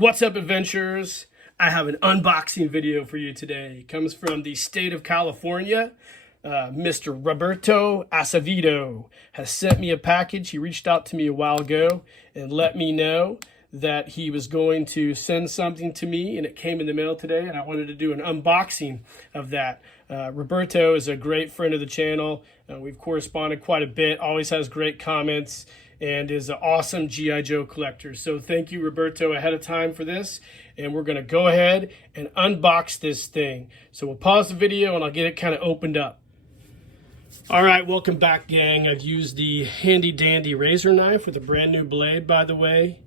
What's up, adventurers? I have an unboxing video for you today. It comes from the state of California. Mr. Roberto Acevedo has sent me a package. He reached out to me a while ago and let me know that he was going to send something to me, and it came in the mail today, and I wanted to do an unboxing of that. Roberto is a great friend of the channel. We've corresponded quite a bit, always has great comments, and is an awesome G.I. Joe collector. So thank you, Roberto, ahead of time for this. And we're going to go ahead and unbox this thing. So we'll pause the video and I'll get it kind of opened up. All right, welcome back, gang. I've used the handy dandy razor knife with a brand new blade, by the way.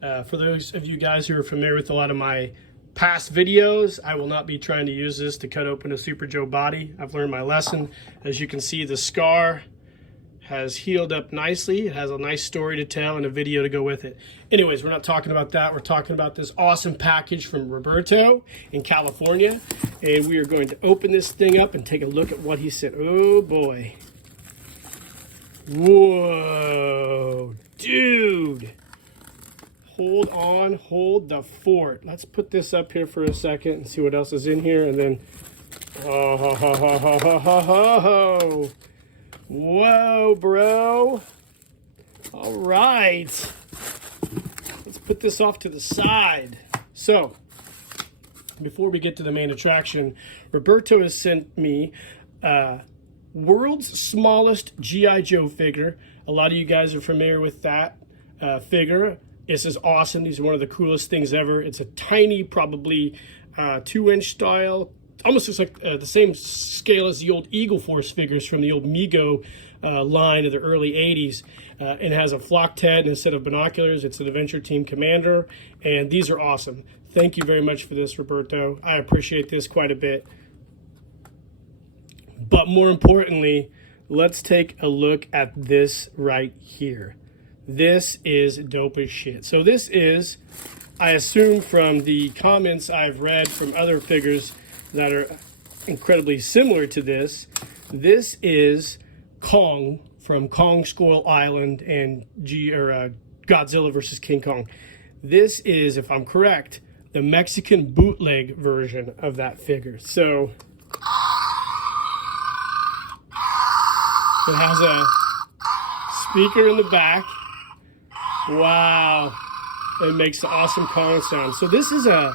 For those of you guys who are familiar with a lot of my past videos, I will not be trying to use this to cut open a Super Joe body. I've learned my lesson. As you can see, the scar has healed up nicely. It has a nice story to tell and a video to go with it. Anyways, we're not talking about that. We're talking about this awesome package from Roberto in California. And we are going to open this thing up and take a look at what he sent. Oh boy. Whoa, dude. Hold on, hold the fort. Let's put this up here for a second and see what else is in here. And then, oh, ho, ho, ho, ho, ho, ho, ho. Whoa, bro. All right. Let's put this off to the side. So, before we get to the main attraction, Roberto has sent me world's smallest G.I. Joe figure. A lot of you guys are familiar with that figure. This is awesome. These are one of the coolest things ever. It's a tiny, probably 2-inch style. Almost looks like the same scale as the old Eagle Force figures from the old Mego line of the early 80s. And it has a flocked head, and instead of binoculars, it's an Adventure Team Commander. And these are awesome. Thank you very much for this, Roberto. I appreciate this quite a bit. But more importantly, let's take a look at this right here. This is dope as shit. So this is, I assume from the comments I've read from other figures that are incredibly similar to this, this is Kong from Kong Skull Island and Godzilla vs. King Kong. This is, if I'm correct, the Mexican bootleg version of that figure. So it has a speaker in the back. Wow, it makes an awesome Kong sound. So this is a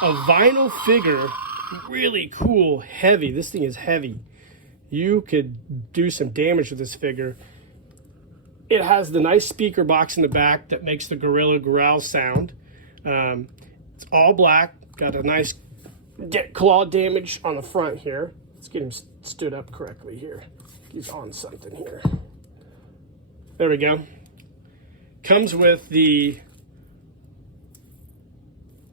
vinyl figure, really cool, heavy. This thing is heavy. You could do some damage with this figure. It has the nice speaker box in the back that makes the Gorilla Growl sound. It's all black, got a nice claw damage on the front here. Let's get him stood up correctly here. He's on something here. There we go. Comes with the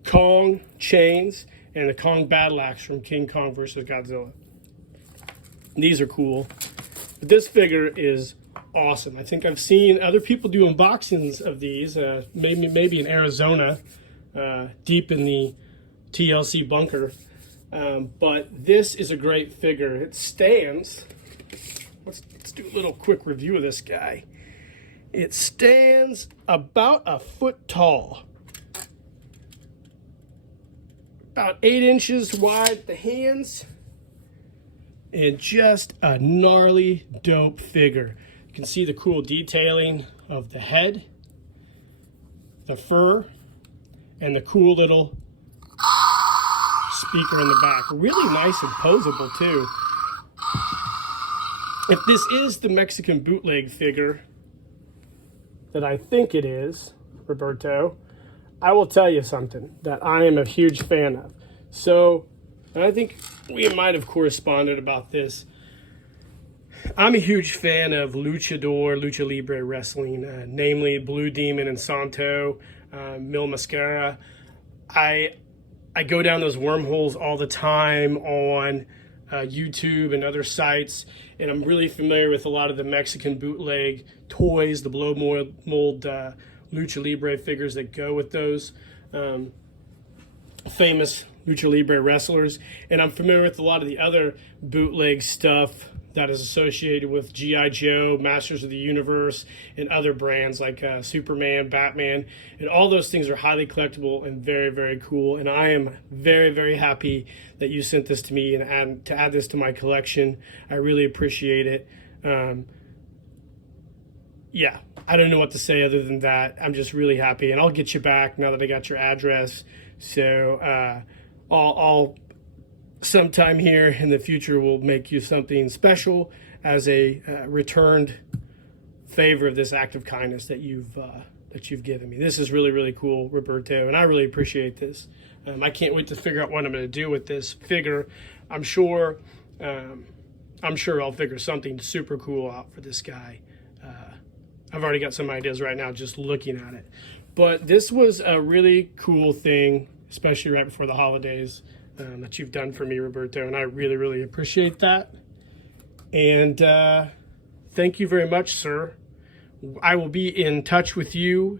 Kong chains and the Kong battle axe from King Kong vs. Godzilla. These are cool. But this figure is awesome. I think I've seen other people do unboxings of these, maybe in Arizona, deep in the TLC bunker. But this is a great figure. It stands. Let's do a little quick review of this guy. It stands about a foot tall, about 8 inches wide at the hands, and just a gnarly, dope figure. You can see the cool detailing of the head, the fur, and the cool little speaker in the back. Really nice and posable, too. If this is the Mexican bootleg figure that I think it is, Roberto, I will tell you something that I am a huge fan of. So, and I think we might have corresponded about this. I'm a huge fan of lucha libre wrestling, namely Blue Demon and Santo, Mil Mascara. I go down those wormholes all the time on YouTube and other sites, and I'm really familiar with a lot of the Mexican bootleg toys, the blow mold lucha libre figures that go with those famous lucha libre wrestlers, and I'm familiar with a lot of the other bootleg stuff that is associated with G.I. Joe, Masters of the Universe, and other brands like Superman, Batman, and all those things are highly collectible and very, very cool. And I am very, very happy that you sent this to me and to add this to my collection. I really appreciate it. Yeah, I don't know what to say other than that. I'm just really happy, and I'll get you back now that I got your address. So I'll sometime here in the future will make you something special as a returned favor of this act of kindness that you've given me. This is really, really cool, Roberto, and I really appreciate this. I can't wait to figure out what I'm going to do with this figure. I'm sure I'll figure something super cool out for this guy. I've already got some ideas right now just looking at it. But this was a really cool thing, especially right before the holidays, that you've done for me, Roberto, and I really, really appreciate that. And thank you very much, sir. I will be in touch with you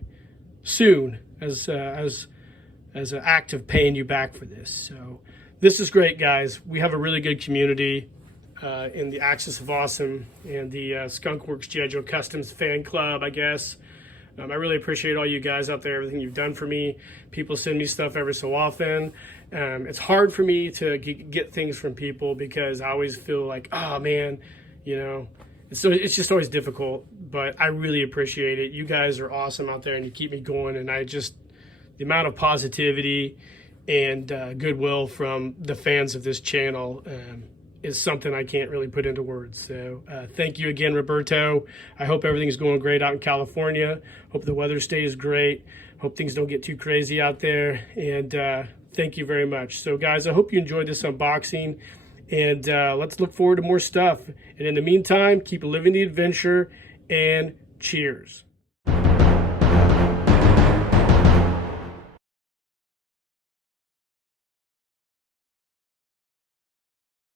soon as an act of paying you back for this. So this is great, guys. We have a really good community in the Axis of Awesome and the Skunkworks G.I. Joe Customs fan club, I guess. I really appreciate all you guys out there, everything you've done for me. People send me stuff every so often. It's hard for me to get things from people because I always feel like, oh man, you know, it's just always difficult. But I really appreciate it. You guys are awesome out there and you keep me going. And the amount of positivity and goodwill from the fans of this channel is something I can't really put into words. So thank you again, Roberto. I hope everything's going great out in California. Hope the weather stays great. Hope things don't get too crazy out there. And thank you very much. So guys, I hope you enjoyed this unboxing. And let's look forward to more stuff. And in the meantime, keep living the adventure and cheers.